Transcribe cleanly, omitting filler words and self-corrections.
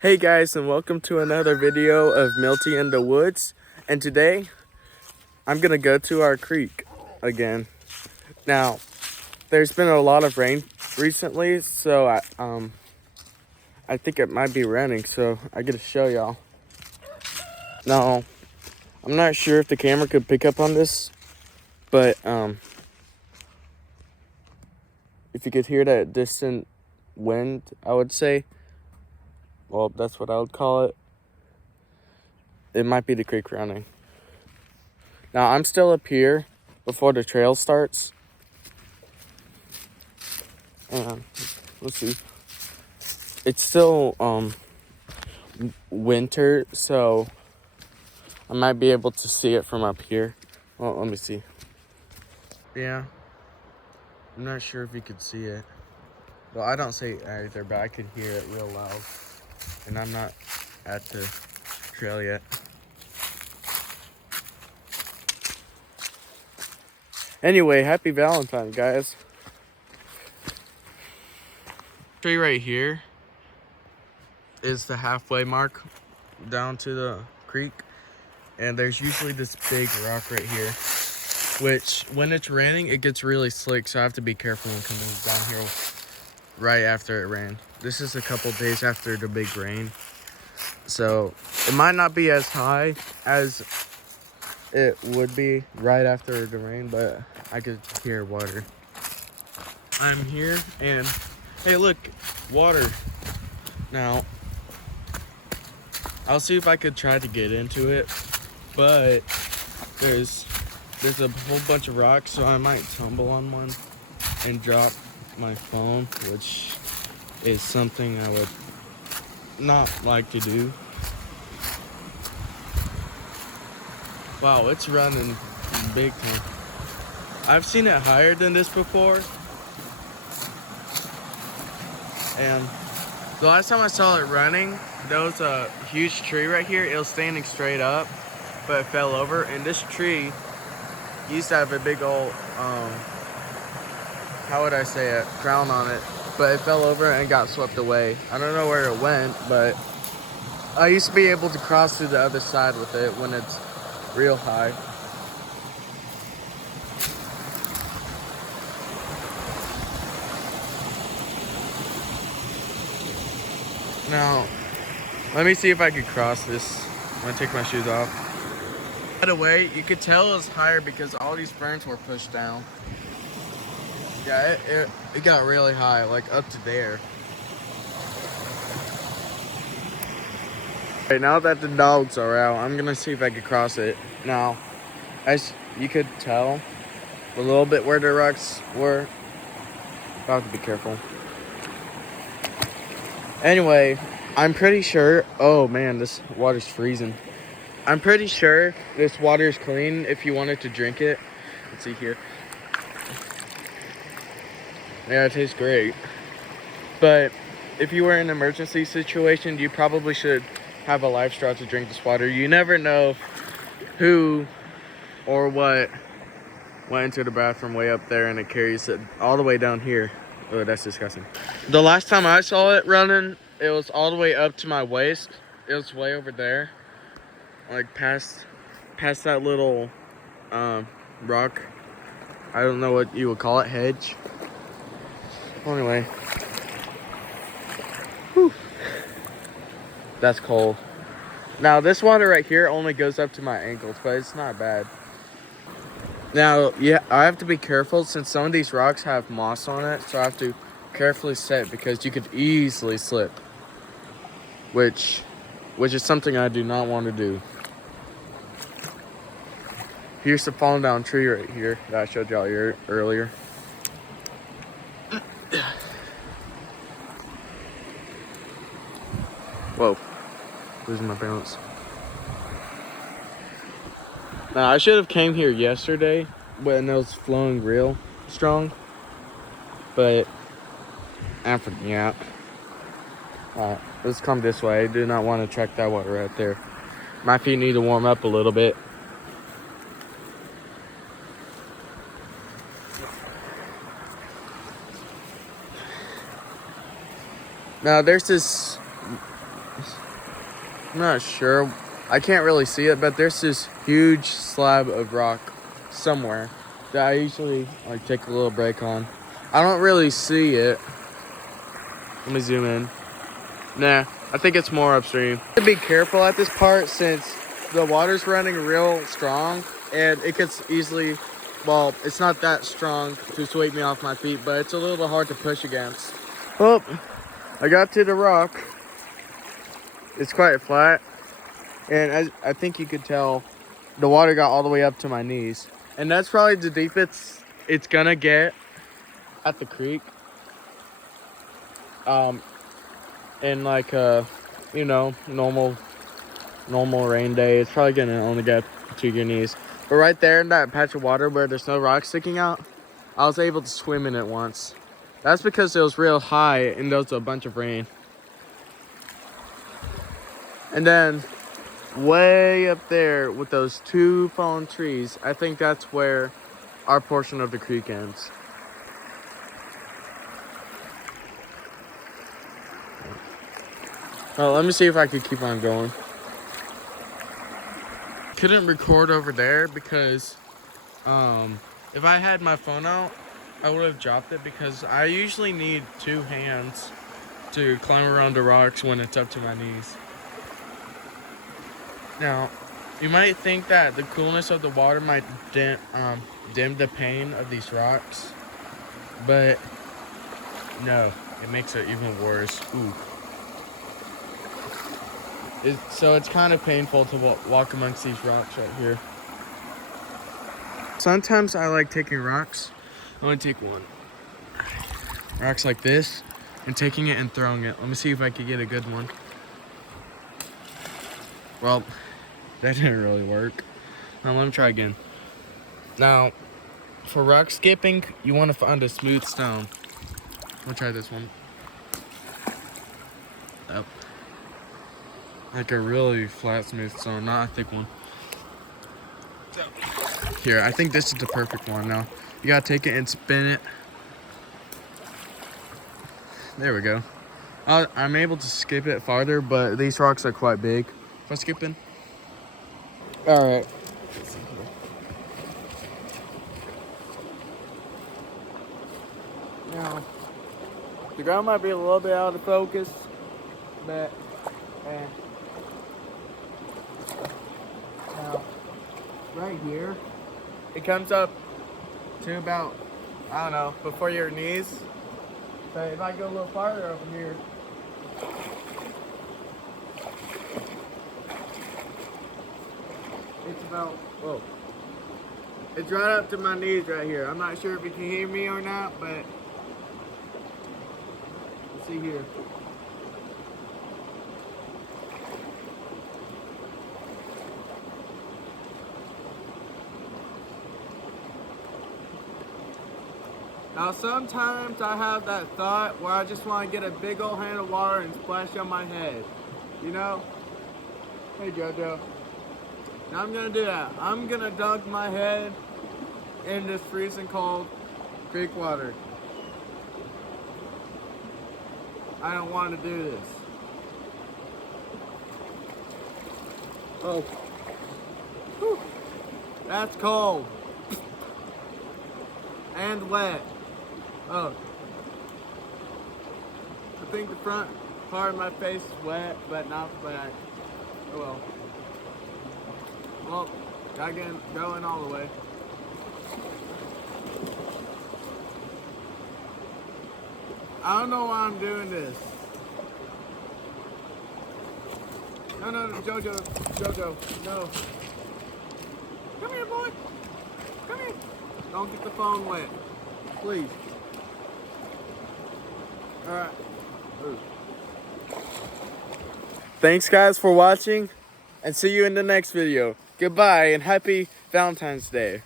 Hey guys, and welcome to another video of Milty in the Woods. And today I'm gonna go to our creek again. Now there's been a lot of rain recently, so I think it might be raining, so I get to show y'all. Now I'm not sure if the camera could pick up on this, but if you could hear that distant wind, I would say, well, that's what I would call it. It might be the creek running. Now I'm still up here before the trail starts. And let's see. It's still winter, so I might be able to see it from up here. Well, let me see. Yeah. I'm not sure if you could see it. Well, I don't see it either, but I could hear it real loud. And I'm not at the trail yet. Anyway, happy Valentine's, guys. Tree right here is the halfway mark down to the creek. And there's usually this big rock right here, which when it's raining, it gets really slick. So I have to be careful when coming down here right after it rained. This is a couple days after the big rain. So it might not be as high as it would be right after the rain, but I could hear water. I'm here and hey, look, water. Now, I'll see if I could try to get into it, but there's a whole bunch of rocks, so I might tumble on one and drop my phone, which is something I would not like to do. Wow, it's running big time. I've seen it higher than this before. And the last time I saw it running, there was a huge tree right here. It was standing straight up, but it fell over. And this tree used to have a big old, how would I say it, crown on it. But it fell over and got swept away. I don't know where it went, but I used to be able to cross to the other side with it when it's real high. Now, let me see if I could cross this. I'm gonna take my shoes off. By the way, you could tell it was higher because all these ferns were pushed down. Yeah, it got really high, like up to there. Okay, now that the dogs are out, I'm gonna see if I could cross it. Now, as you could tell, a little bit where the rocks were, I have to be careful. Anyway, I'm pretty sure, oh man, this water's freezing. I'm pretty sure this water is clean if you wanted to drink it. Let's see here. Yeah, it tastes great. But if you were in an emergency situation, you probably should have a life straw to drink this water. You never know who or what went into the bathroom way up there and it carries it all the way down here. Oh, that's disgusting. The last time I saw it running, it was all the way up to my waist. It was way over there, like past that little rock. I don't know what you would call it, hedge. Well, anyway, whew. That's cold. Now this water right here only goes up to my ankles, but it's not bad. Now, yeah, I have to be careful since some of these rocks have moss on it, so I have to carefully set because you could easily slip, which is something I do not want to do. Here's the fallen down tree right here that I showed y'all earlier. Whoa, losing my balance. Now, I should have came here yesterday when it was flowing real strong, but I'm freaking out. Alright, let's come this way. I do not want to track that water right there. My feet need to warm up a little bit. Now, there's this I'm not sure. I can't really see it, but there's this huge slab of rock somewhere that I usually like take a little break on. I don't really see it. Let me zoom in. Nah, I think it's more upstream. To be careful at this part since the water's running real strong and it could easily, well, it's not that strong to sweep me off my feet, but it's a little hard to push against. Well, I got to the rock. It's quite flat, and as I think you could tell, the water got all the way up to my knees, and that's probably the deepest it's gonna get at the creek. In like you know, normal rain day, it's probably gonna only get to your knees. But right there in that patch of water where there's no rocks sticking out, I was able to swim in it once. That's because it was real high and there was a bunch of rain. And then way up there with those two fallen trees, I think that's where our portion of the creek ends. Well, let me see if I could keep on going. Couldn't record over there because if I had my phone out, I would have dropped it because I usually need 2 hands to climb around the rocks when it's up to my knees. Now, you might think that the coolness of the water might dim the pain of these rocks, but no, it makes it even worse. Ooh. So it's kind of painful to walk amongst these rocks right here. Sometimes I like taking rocks. I'm gonna take one. Rocks like this, and taking it and throwing it. Let me see if I could get a good one. Well, that didn't really work. Now let me try again. Now, for rock skipping, you want to find a smooth stone. I'll try this one. Yep. Like a really flat, smooth stone, not a thick one. Here, I think this is the perfect one. Now, you gotta take it and spin it. There we go. I'm able to skip it farther, but these rocks are quite big for skipping. All right. Now, the ground might be a little bit out of focus, but now, right here, it comes up to about, I don't know, before your knees. But if I go a little farther over here, it's about, whoa, it's right up to my knees right here. I'm not sure if you can hear me or not, but let's see here. Now sometimes I have that thought where I just want to get a big old hand of water and splash on my head. You know? Hey JoJo. Now I'm gonna do that. I'm gonna dunk my head in this freezing cold creek water. I don't want to do this. Oh. Whew. That's cold. And wet. Oh. I think the front part of my face is wet, but not the back. Oh well. Well, gotta get going all the way. I don't know why I'm doing this. No, Jojo, no. Come here, boy. Come here. Don't get the phone wet, please. All right. Ooh. Thanks, guys, for watching, and see you in the next video. Goodbye, and happy Valentine's Day.